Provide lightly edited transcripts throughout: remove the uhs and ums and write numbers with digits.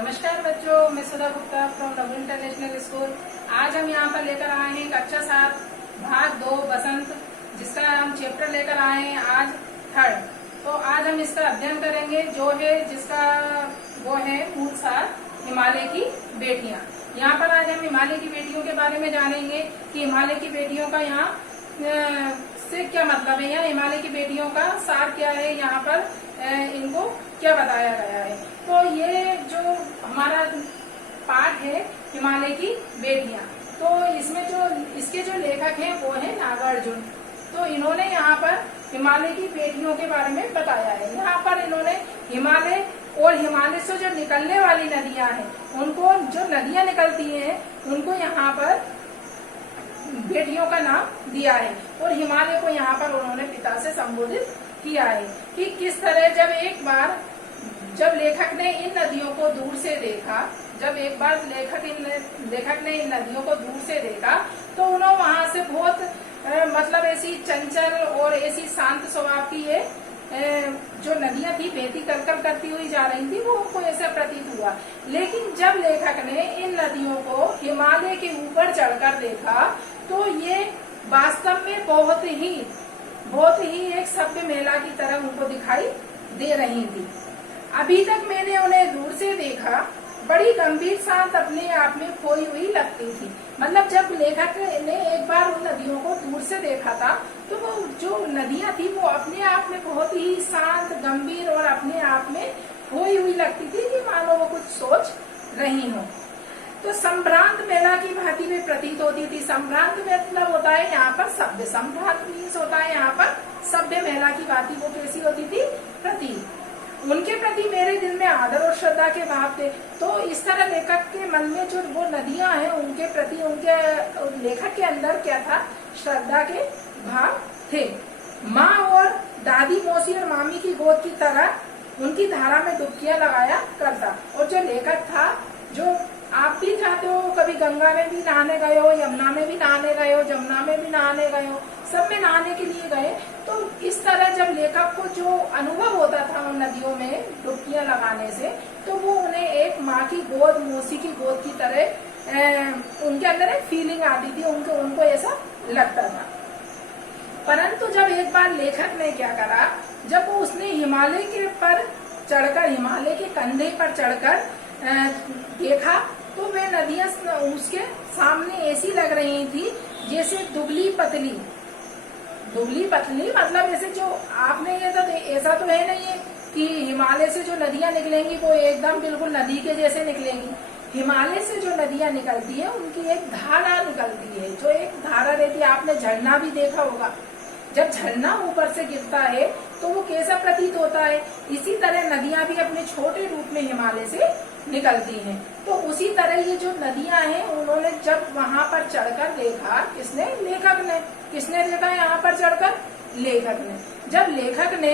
नमस्कार बच्चों, मैं Sudha Gupta from Raghu international school. आज हम यहाँ पर लेकर आए हैं कक्षा 7 भाग 2 बसंत, जिसका हम चैप्टर लेकर आए हैं आज थर्ड। तो आज हम इसका अध्ययन करेंगे जो है जिसका वो है मूल सार हिमालय की बेटियाँ। यहाँ पर आज हम हिमालय की बेटियों के बारे में जानेंगे कि हिमालय की बेटियों का यहाँ से क्या मतलब है, यहाँ हिमालय की बेटियों का सार क्या है, यहाँ पर इनको क्या बताया गया है। तो ये जो हमारा पाठ है हिमालय की बेटियां, तो इसमें जो इसके जो लेखक हैं वो है नागार्जुन। तो इन्होंने यहाँ पर हिमालय की बेटियों के बारे में बताया है। यहाँ पर इन्होंने हिमालय और हिमालय से जो निकलने वाली नदियां हैं, उनको जो नदियां निकलती हैं उनको यहाँ पर बेटियों का नाम दिया है। और हिमालय को यहाँ पर उन्होंने पिता से संबोधित किया है कि किस तरह जब लेखक ने इन नदियों को दूर से देखा, जब एक बार लेखक ने इन नदियों को दूर से देखा तो उन्होंने वहां से बहुत मतलब ऐसी चंचल और ऐसी शांत स्वभाव की ये जो नदियां थी बहती कलकल करती हुई जा रही थी, वो उनको ऐसा प्रतीत हुआ। लेकिन जब लेखक ने इन नदियों को हिमालय के ऊपर चढ़कर देखा तो ये वास्तव में बहुत ही एक सभ्य महिला की तरह उनको दिखाई दे रही थी। अभी तक मैंने उन्हें दूर से देखा, बड़ी गंभीर शांत अपने आप में खोई हुई लगती थी। मतलब जब लेखक ने एक बार उन नदियों को दूर से देखा था तो वो जो नदियां थी वो अपने आप में बहुत ही शांत, गंभीर और अपने आप में खोई हुई लगती थी कि मानो वो कुछ सोच रही हो। तो संभ्रांत महिला की भांति में प्रतीत होती थी। संभ्रांत मतलब होता है यहाँ पर सभ्य, संभ्रांत मीन्स होता है यहाँ पर सभ्य महिला की भांति वो कैसी होती थी, प्रतीत। उनके प्रति मेरे दिल में आदर और श्रद्धा के भाव थे। तो इस तरह लेखक के मन में जो वो नदियां हैं उनके प्रति उनके लेखक के अंदर क्या था, श्रद्धा के भाव थे। माँ और दादी, मौसी और मामी की गोद की तरह उनकी धारा में डुबकियां लगाया करता। और जो लेखक था, जो आप भी चाहते हो, कभी गंगा में भी नहाने गए हो, यमुना में भी नहाने गए हो, जमुना में भी नहाने गए हो, सब में नहाने के लिए गए, तो इस तरह जब लेखक को जो अनुभव होता था उन नदियों में डुबकियां लगाने से, तो वो उन्हें एक माँ की गोद, मौसी की गोद की तरह उनके अंदर एक फीलिंग आती थी, उनको ऐसा लगता था। परंतु जब एक बार लेखक ने क्या करा, जब वो उसने हिमालय के पर चढ़कर, हिमालय के कंधे पर चढ़कर देखा तो वे नदियां उसके सामने ऐसी लग रही थी जैसे दुबली पतली मतलब ऐसे जो आपने ये तो ऐसा तो है नहीं है कि हिमालय से जो नदियां निकलेंगी वो एकदम बिल्कुल नदी के जैसे निकलेंगी। हिमालय से जो नदियां निकलती है उनकी एक धारा निकलती है, जो एक धारा रहती है। आपने झरना भी देखा होगा, जब झरना ऊपर से गिरता है तो वो कैसा प्रतीत होता है। इसी तरह नदियां भी अपने छोटे रूप में हिमालय से निकलती हैं। तो उसी तरह ये जो नदियां हैं उन्होंने जब वहां पर चढ़कर देखा, किसने, लेखक ने। किसने देखा यहाँ पर चढ़कर, लेखक ने। जब लेखक ने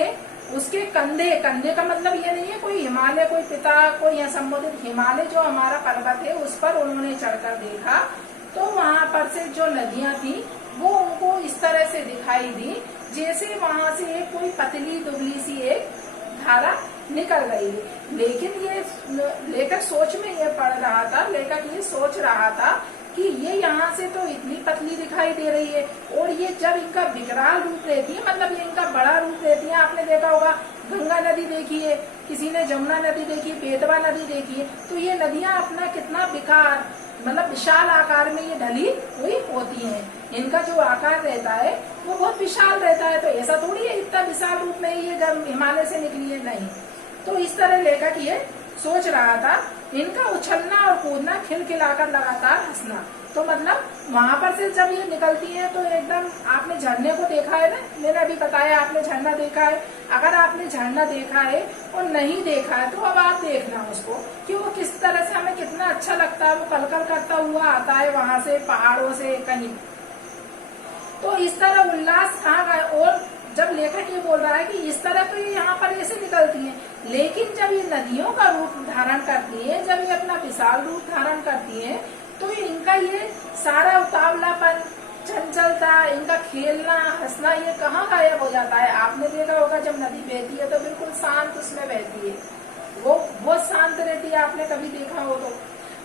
उसके कंधे का मतलब ये नहीं है कोई हिमालय, कोई पिता, कोई यहाँ संबोधित, हिमालय जो हमारा पर्वत है उस पर उन्होंने चढ़कर देखा तो वहां पर से जो नदियां थी वो उनको इस तरह से दिखाई दी जैसे वहां से एक कोई पतली दुबली सी एक धारा निकल रही है। लेकिन ये लेखक सोच में ये पड़ रहा था, लेखक ये सोच रहा था कि ये यहाँ से तो इतनी पतली दिखाई दे रही है, और ये जब इनका विकराल रूप रहती है, मतलब ये इनका बड़ा रूप रहती है। आपने देखा होगा, गंगा नदी देखी है, किसी ने जमुना नदी देखी, बेतवा नदी देखी है, तो ये नदियां अपना कितना विकार, मतलब विशाल आकार में ये ढली हुई होती हैं। इनका जो आकार रहता है वो बहुत विशाल रहता है। तो ऐसा थोड़ी है इतना विशाल रूप में ये जब हिमालय से निकली है, नहीं। तो इस तरह लेखक ये सोच रहा था। इनका उछलना और कूदना, खिलखिलाकर लगातार हंसना, तो मतलब वहां पर से जब ये निकलती है तो एकदम, आपने झरने को देखा है ना, मैंने अभी बताया आपने झरना देखा है। अगर आपने झरना देखा है और नहीं देखा है तो अब आप देखना उसको कि वो किस तरह से हमें कितना अच्छा लगता है, वो कलकल करता हुआ आता है वहां से, पहाड़ों से कहीं। तो इस तरह उल्लास था। और जब लेखक ये बोल रहा है कि इस तरह तो ये यहाँ पर ऐसे निकलती हैं, लेकिन जब ये नदियों का रूप धारण करती है, जब ये अपना विशाल रूप धारण करती है, तो इनका ये सारा उतावलापन, चंचलता, इनका खेलना, हंसना, ये कहाँ गायब हो जाता है। आपने देखा होगा जब नदी बहती है तो बिल्कुल शांत उसमें बहती है, वो बहुत शांत रहती है, आपने कभी देखा हो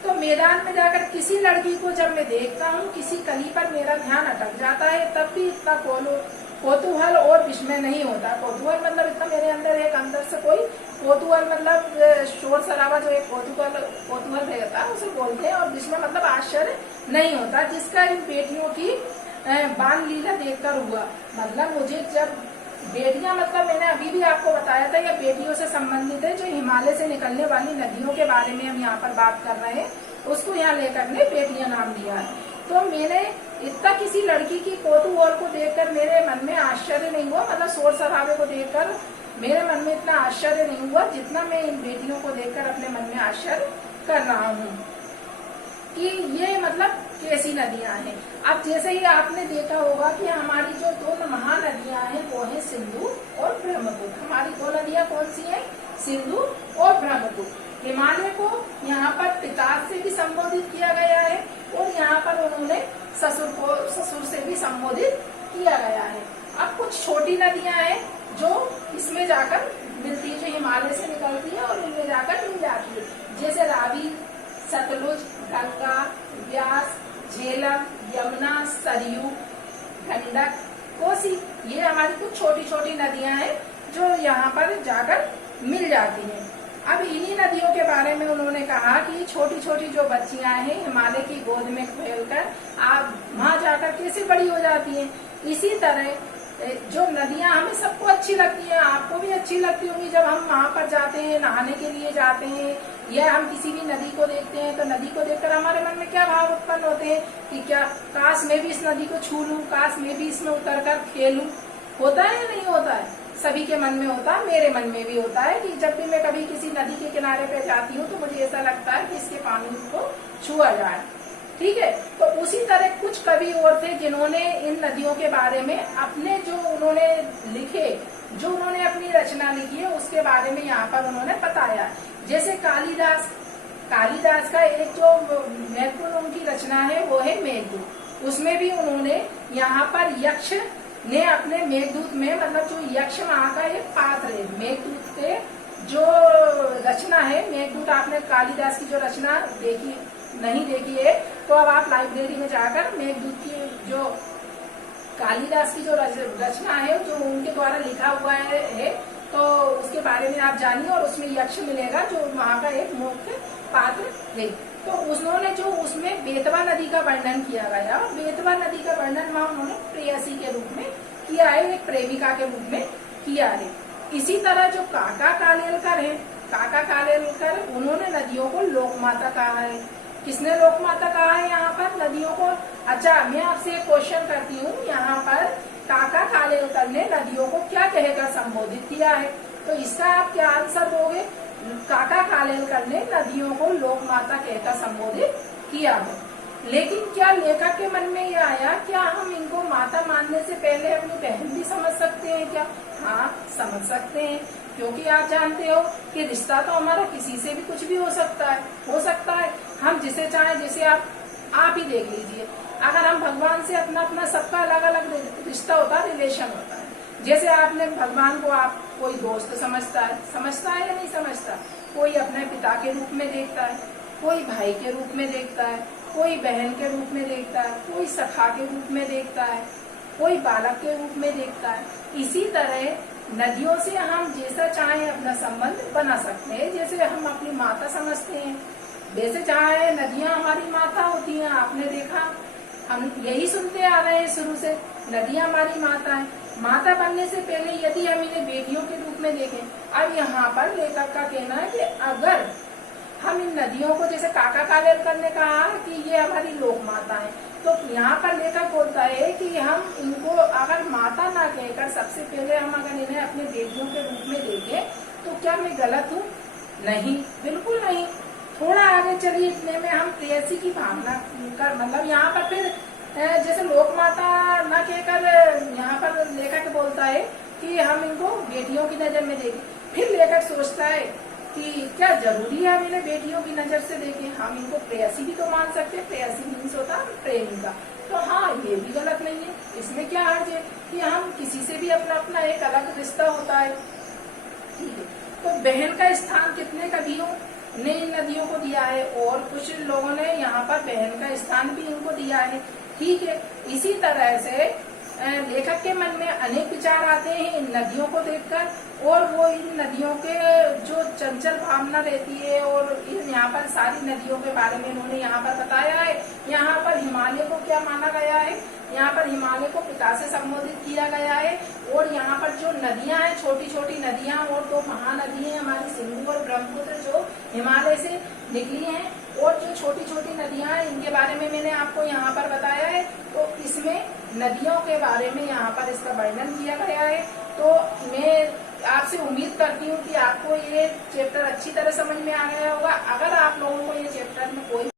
तो मैदान में जाकर किसी लड़की को जब मैं देखता हूँ, किसी कली पर मेरा ध्यान अटक जाता है, तब भी इतना कौतूहल और विस्मय नहीं होता। कौतूहल मतलब इतना मेरे अंदर एक अंदर से कोई कौतूहल मतलब शोर शराबा जो एक कौतूहल रहता है उसे बोलते हैं, और विस्मय मतलब आश्चर्य नहीं होता, जिसका इन बेटियों की बाल लीला देखकर हुआ। मतलब मुझे जब बेटियां, मतलब मैंने अभी भी आपको बताया था, यह बेटियों से संबंधित है, जो हिमालय से निकलने वाली नदियों के बारे में हम यहाँ पर बात कर रहे हैं, उसको यहाँ लेकर ने बेटियां नाम दिया है। तो मैंने इतना किसी लड़की की कौतूहल को देखकर मेरे मन में आश्चर्य नहीं हुआ, मतलब शोर शराबे को देखकर मेरे मन में इतना आश्चर्य नहीं हुआ जितना मैं इन बेटियों को देखकर अपने मन में आश्चर्य कर रहा हूँ कि ये मतलब कैसी नदियां हैं। अब जैसे ही आपने देखा होगा कि हमारी जो दो महानदियां हैं वो है सिंधु और ब्रह्मपुत्र। हमारी दो नदियां कौन सी हैं? सिंधु और ब्रह्मपुत्र। हिमालय को यहाँ पर पिता से भी संबोधित किया गया है और यहाँ पर उन्होंने ससुर से भी संबोधित किया गया है। अब कुछ छोटी नदियां हैं जो इसमें जाकर मिलती है, जो हिमालय से निकलती है और इनमें जाकर मिल जाती है, जैसे रावी, सतलुज, गंगा, व्यास, झेलम, यमुना, सरयू, गंडक, कोसी। ये हमारी कुछ छोटी छोटी नदियां हैं जो यहाँ पर जाकर मिल जाती हैं। अब इन्हीं नदियों के बारे में उन्होंने कहा कि छोटी छोटी जो बच्चियां हैं हिमालय की गोद में खेलकर आप वहां जाकर कैसे बड़ी हो जाती हैं। इसी तरह जो नदियां हमें सबको अच्छी लगती हैं, आपको भी अच्छी लगती होंगी, जब हम वहां पर जाते हैं, नहाने के लिए जाते हैं या हम किसी भी नदी को देखते हैं तो नदी को देखकर हमारे मन में क्या भाव उत्पन्न होते हैं कि क्या काश मैं भी इस नदी को छू लूं, काश मैं भी इसमें उतरकर खेलूं। होता है या नहीं होता है? सभी के मन में होता है, मेरे मन में भी होता है कि जब भी मैं कभी किसी नदी के किनारे पे जाती हूँ तो मुझे ऐसा लगता है कि इसके पानी को छुआ जाए। ठीक है, तो उसी तरह कुछ कवि और थे जिन्होंने इन नदियों के बारे में अपने जो उन्होंने लिखे, जो उन्होंने अपनी रचना लिखी है उसके बारे में यहाँ पर उन्होंने बताया। जैसे कालिदास का एक जो महत्वपूर्ण उनकी रचना है वो है मेघदूत। उसमें भी उन्होंने यहाँ पर यक्ष ने अपने मेघदूत में, मतलब जो यक्ष वहाँ का एक पात्र है, मेघदूत के जो रचना है मेघदूत, आपने कालिदास की जो रचना नहीं देखी है तो अब आप लाइब्रेरी में जाकर मेघदूत की जो कालिदास की जो रचना है जो उनके द्वारा लिखा हुआ है तो उसके बारे में आप जानिए, और उसमें यक्ष मिलेगा जो वहाँ का एक मुख्य पात्र है। तो उन्होंने जो उसमें बेतवा नदी का वर्णन किया गया, बेतवा नदी का वर्णन वहाँ उन्होंने प्रेयसी के रूप में किया है, एक प्रेमिका के रूप में किया है। इसी तरह जो काका कालेलकर है, काका कालेलकर उन्होंने नदियों को लोकमाता कहा है। किसने लोकमाता कहा है यहाँ पर नदियों को? अच्छा, मैं आपसे एक क्वेश्चन करती हूँ, यहाँ पर काका कालेलकर ने नदियों को क्या कहकर संबोधित किया है? तो इसका आप क्या आंसर दोगे? काका कालेलकर ने नदियों को लोकमाता कहकर संबोधित किया है। लेकिन क्या लेखक के मन में ये आया क्या हम इनको माता मानने से पहले अपनी बहन भी समझ सकते हैं क्या? हाँ, समझ सकते हैं, क्योंकि आप जानते हो कि रिश्ता तो हमारा किसी से भी कुछ भी हो सकता है। हम जिसे चाहे, जैसे आप ही देख लीजिए, अगर हम भगवान से अपना सबका अलग अलग रिश्ता होता है, रिलेशन होता है। जैसे आपने भगवान को आप कोई दोस्त समझता है या नहीं समझता? कोई अपने पिता के रूप में देखता है, कोई भाई के रूप में देखता है, कोई बहन के रूप में देखता है, कोई सखा के रूप में देखता है, कोई बालक के रूप में देखता है। इसी तरह नदियों से हम जैसा चाहे अपना संबंध बना सकते हैं। जैसे हम अपनी माता समझते हैं, वैसे चाहे नदियां हमारी माता होती हैं। आपने देखा, हम यही सुनते आ रहे हैं शुरू से, नदियां हमारी माता है। माता बनने से पहले यदि हम इन्हें बेटियों के रूप में देखें, अब यहाँ पर लेखक का कहना है कि अगर हम इन नदियों को, जैसे काका कालेलकर ने कहा कि ये हमारी लोक माता है, तो यहाँ पर लेखक बोलता है कि हम इनको अगर माता ना कहकर सबसे पहले हम अगर इन्हें अपने बेटियों के रूप में देखें तो क्या मैं गलत हूँ? नहीं, बिल्कुल नहीं। थोड़ा आगे चलिए, इतने में हम प्रेयसी की भावना कर, मतलब यहाँ पर फिर जैसे लोक माता न कहकर यहाँ पर लेखक बोलता है कि हम इनको बेटियों की नजर में देखें। फिर लेखक सोचता है कि क्या जरूरी है हम इन्हें बेटियों की नजर से देखें? हम इनको प्रेयसी भी तो मान सकते हैं, प्रेयसी मीन्स होता है प्रेमिका। तो हाँ, ये भी गलत नहीं है, इसमें क्या हर्ज है कि हम किसी से भी अपना एक अलग रिश्ता होता है। ठीक है, तो बहन का स्थान कितने कवियों ने इन नदियों को दिया है और कुछ लोगों ने यहाँ पर बहन का स्थान भी इनको दिया है। ठीक है, इसी तरह से लेखक के मन में अनेक विचार आते हैं इन नदियों को देखकर और वो इन नदियों के जो चंचल भावना रहती है और इन यहाँ पर सारी नदियों के बारे में उन्होंने यहाँ पर बताया है। यहाँ पर हिमालय को क्या माना गया है, यहाँ पर हिमालय को पिता से संबोधित किया गया है और यहाँ पर जो नदियां हैं, छोटी छोटी नदियां और दो महानदी हैं हमारी सिंधु और ब्रह्मपुत्र जो हिमालय से निकली हैं और जो छोटी छोटी नदियां हैं इनके बारे में मैंने आपको यहाँ पर बताया है। तो इसमें नदियों के बारे में यहाँ पर इसका वर्णन किया गया है। तो मैं आपसे उम्मीद करती हूँ कि आपको ये चैप्टर अच्छी तरह समझ में आ गया होगा। अगर आप लोगों को ये चैप्टर में कोई